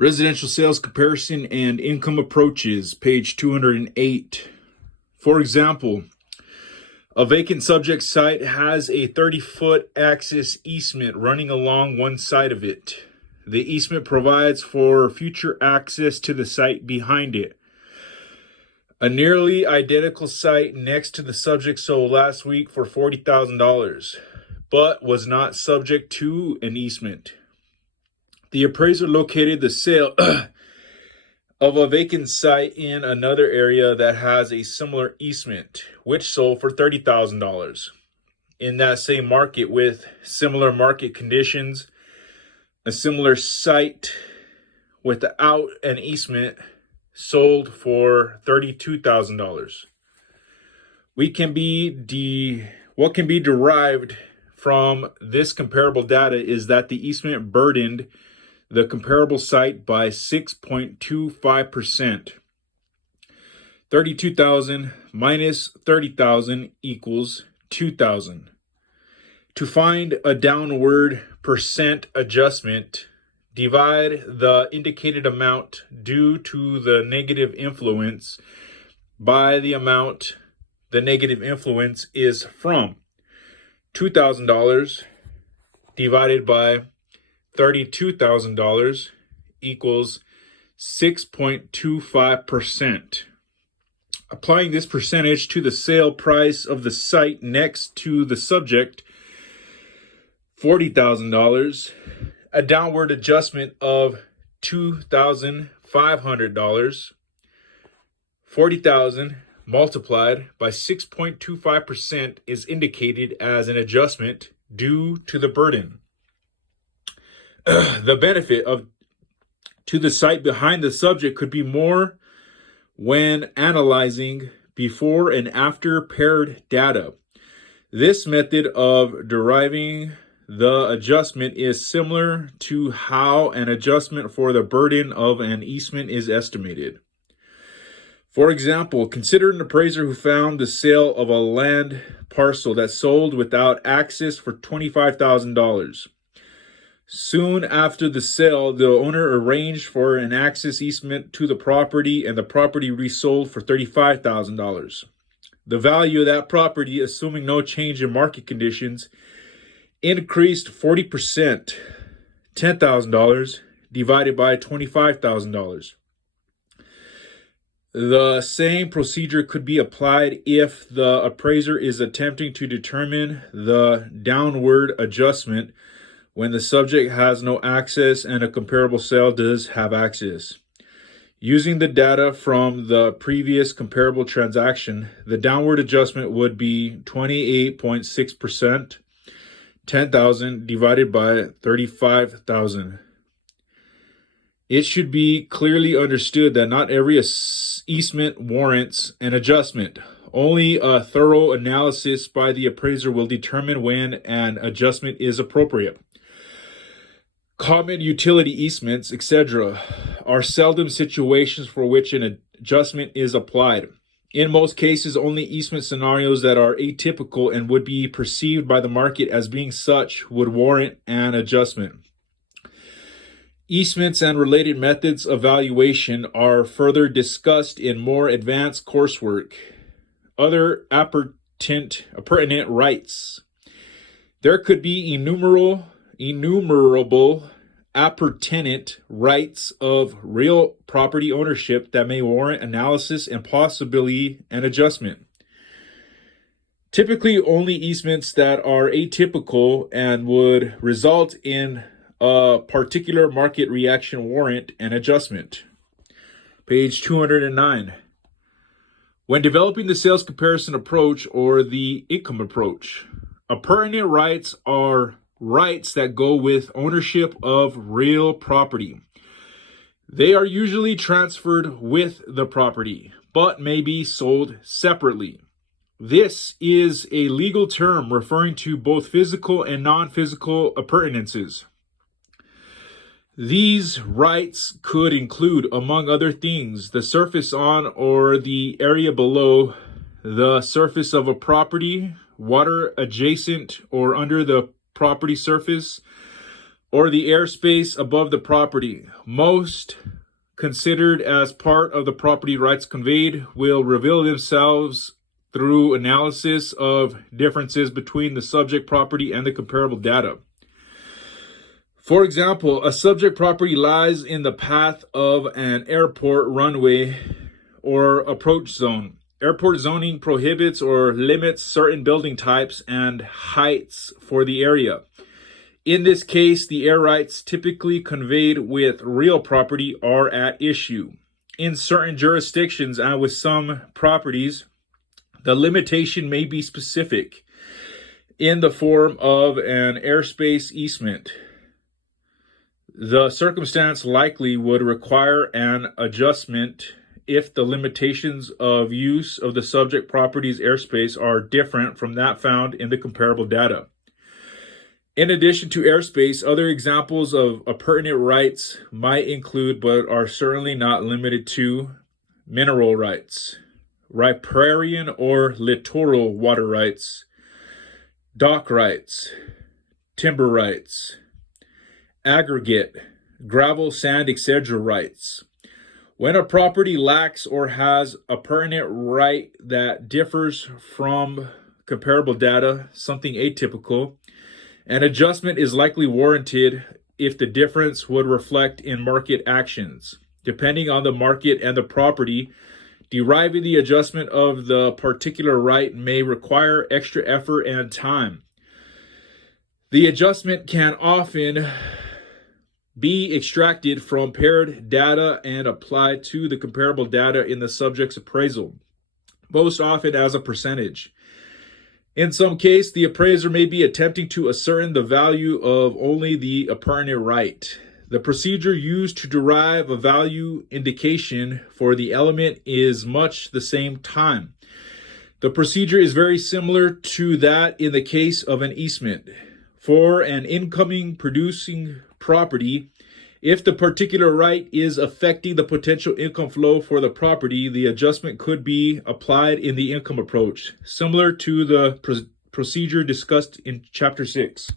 Residential sales comparison and income approaches, page 208. For example, a vacant subject site has a 30-foot axis easement running along one side of it. The easement provides for future access to the site behind it. A nearly identical site next to the subject sold last week for $40,000, but was not subject to an easement. The appraiser located the sale of a vacant site in another area that has a similar easement, which sold for $30,000. In that same market with similar market conditions, a similar site without an easement sold for $32,000. What can be derived from this comparable data is that the easement burdened the comparable site by 6.25%. 32,000 minus 30,000 equals 2,000. To find a downward percent adjustment, divide the indicated amount due to the negative influence by the amount the negative influence is from. $2,000 divided by $32,000 equals 6.25%. Applying this percentage to the sale price of the site next to the subject, $40,000, a downward adjustment of $2,500, 40,000 multiplied by 6.25% is indicated as an adjustment due to the burden. The benefit to the site behind the subject could be more when analyzing before and after paired data. This method of deriving the adjustment is similar to how an adjustment for the burden of an easement is estimated. For example, consider an appraiser who found the sale of a land parcel that sold without access for $25,000. Soon after the sale, the owner arranged for an access easement to the property and the property resold for $35,000. The value of that property, assuming no change in market conditions, increased 40%, $10,000 divided by $25,000. The same procedure could be applied if the appraiser is attempting to determine the downward adjustment when the subject has no access and a comparable sale does have access. Using the data from the previous comparable transaction, the downward adjustment would be 28.6%, 10,000 divided by 35,000. It should be clearly understood that not every easement warrants an adjustment. Only a thorough analysis by the appraiser will determine when an adjustment is appropriate. Common utility easements, etc., are seldom situations for which an adjustment is applied. In most cases, only easement scenarios that are atypical and would be perceived by the market as being such would warrant an adjustment. Easements and related methods of valuation are further discussed in more advanced coursework. Other appurtenant rights. There could be innumerable appurtenant rights of real property ownership that may warrant analysis and possibly an adjustment. Typically, only easements that are atypical and would result in a particular market reaction warrant an adjustment. Page 209. When developing the sales comparison approach or the income approach, appurtenant rights are rights that go with ownership of real property. They are usually transferred with the property, but may be sold separately. This is a legal term referring to both physical and non-physical appurtenances. These rights could include, among other things, the surface on or the area below the surface of a property, water adjacent or under the property surface, or the airspace above the property. Most considered as part of the property rights conveyed will reveal themselves through analysis of differences between the subject property and the comparable data. For example, a subject property lies in the path of an airport runway or approach zone. Airport zoning prohibits or limits certain building types and heights for the area. In this case, the air rights typically conveyed with real property are at issue. In certain jurisdictions and with some properties, the limitation may be specific in the form of an airspace easement. The circumstance likely would require an adjustment if the limitations of use of the subject property's airspace are different from that found in the comparable data. In addition to airspace, other examples of appurtenant rights might include, but are certainly not limited to, mineral rights, riparian or littoral water rights, dock rights, timber rights, aggregate, gravel, sand, etc. rights. When a property lacks or has a pertinent right that differs from comparable data, something atypical, an adjustment is likely warranted if the difference would reflect in market actions. Depending on the market and the property, deriving the adjustment of the particular right may require extra effort and time. The adjustment can often be extracted from paired data and applied to the comparable data in the subject's appraisal, most often as a percentage. In some case, the appraiser may be attempting to ascertain the value of only the appurtenant right. The procedure used to derive a value indication for the element is much the same time. The procedure is very similar to that in the case of an easement. For an incoming producing property, if the particular right is affecting the potential income flow for the property, the adjustment could be applied in the income approach, similar to the procedure discussed in Chapter 6.